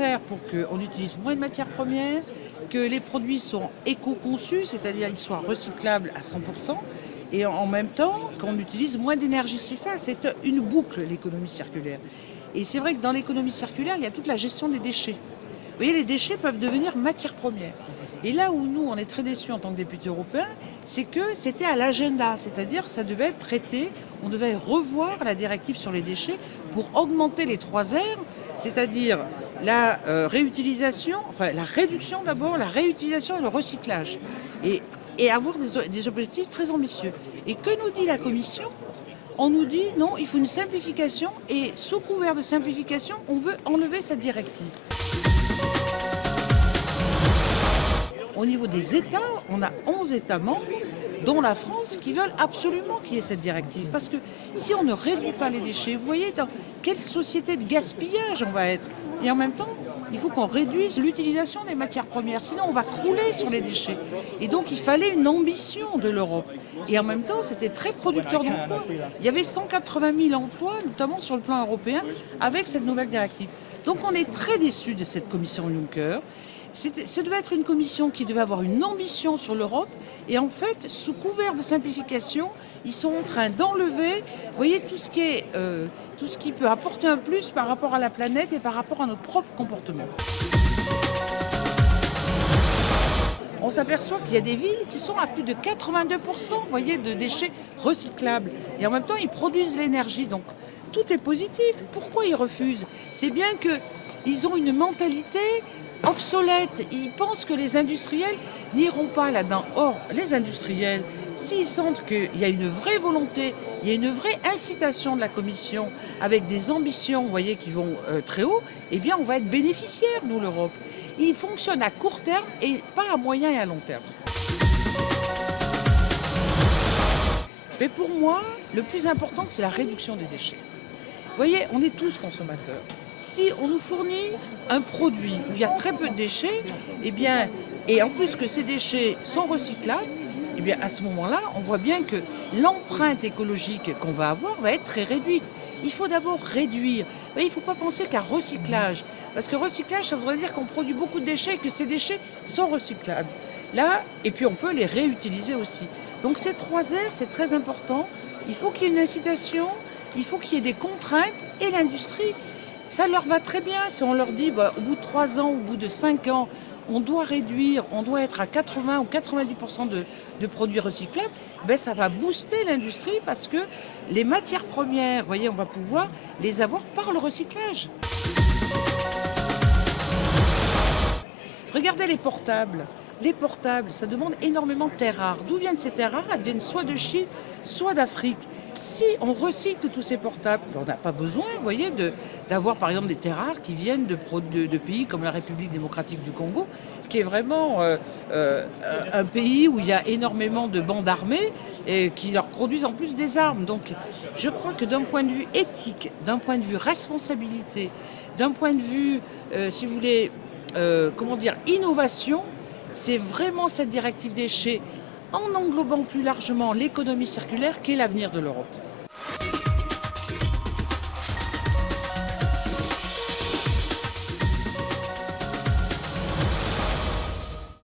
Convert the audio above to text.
faire pour qu'on utilise moins de matières premières, que les produits sont éco-conçus, c'est-à-dire qu'ils soient recyclables à 100%, et en même temps qu'on utilise moins d'énergie. C'est ça, c'est une boucle, l'économie circulaire. Et c'est vrai que dans l'économie circulaire, il y a toute la gestion des déchets. Vous voyez, les déchets peuvent devenir matières premières. Et là où nous, on est très déçus en tant que députés européens, c'est que c'était à l'agenda, c'est-à-dire ça devait être traité, on devait revoir la directive sur les déchets pour augmenter les 3 R, c'est-à-dire la réutilisation, enfin la réduction d'abord, la réutilisation et le recyclage. Et avoir des objectifs très ambitieux. Et que nous dit la Commission ? On nous dit non, il faut une simplification et sous couvert de simplification, on veut enlever cette directive. Au niveau des États, on a 11 États membres, dont la France, qui veulent absolument qu'il y ait cette directive. Parce que si on ne réduit pas les déchets, vous voyez dans quelle société de gaspillage on va être. Et en même temps, il faut qu'on réduise l'utilisation des matières premières, sinon on va crouler sur les déchets. Et donc il fallait une ambition de l'Europe. Et en même temps, c'était très producteur d'emplois. Il y avait 180 000 emplois, notamment sur le plan européen, avec cette nouvelle directive. Donc on est très déçus de cette commission Juncker. Ça devait être une commission qui devait avoir une ambition sur l'Europe. Et en fait, sous couvert de simplification, ils sont en train d'enlever, vous voyez, tout ce qui peut apporter un plus par rapport à la planète et par rapport à notre propre comportement. On s'aperçoit qu'il y a des villes qui sont à plus de 82%, vous voyez, de déchets recyclables. Et en même temps, ils produisent l'énergie. Donc, tout est positif. Pourquoi ils refusent ? C'est bien qu'ils ont une mentalité obsolète. Ils pensent que les industriels n'iront pas là-dedans. Or, les industriels, s'ils sentent qu'il y a une vraie volonté, il y a une vraie incitation de la Commission avec des ambitions, vous voyez, qui vont très haut, eh bien, on va être bénéficiaires, nous, l'Europe. Ils fonctionnent à court terme et pas à moyen et à long terme. Mais pour moi, le plus important, c'est la réduction des déchets. Vous voyez, on est tous consommateurs. Si on nous fournit un produit où il y a très peu de déchets, eh bien, et en plus que ces déchets sont recyclables, eh bien, à ce moment-là, on voit bien que l'empreinte écologique qu'on va avoir va être très réduite. Il faut d'abord réduire. Vous voyez, il ne faut pas penser qu'à recyclage. Parce que recyclage, ça voudrait dire qu'on produit beaucoup de déchets et que ces déchets sont recyclables. Là, et puis on peut les réutiliser aussi. Donc ces 3 R, c'est très important. Il faut qu'il y ait une incitation, il faut qu'il y ait des contraintes et l'industrie. Ça leur va très bien si on leur dit au bout de 3 ans, au bout de 5 ans, on doit réduire, on doit être à 80 ou 90% de produits recyclables, ben ça va booster l'industrie parce que les matières premières, vous voyez, on va pouvoir les avoir par le recyclage. Regardez les portables. Les portables, ça demande énormément de terres rares. D'où viennent ces terres rares ? Elles viennent soit de Chine, soit d'Afrique. Si on recycle tous ces portables, on n'a pas besoin, vous voyez, d'avoir par exemple des terres rares qui viennent de pays comme la République démocratique du Congo, qui est vraiment un pays où il y a énormément de bandes armées et qui leur produisent en plus des armes. Donc je crois que d'un point de vue éthique, d'un point de vue responsabilité, d'un point de vue, si vous voulez, innovation, c'est vraiment cette directive déchets en englobant plus largement l'économie circulaire qui est l'avenir de l'Europe.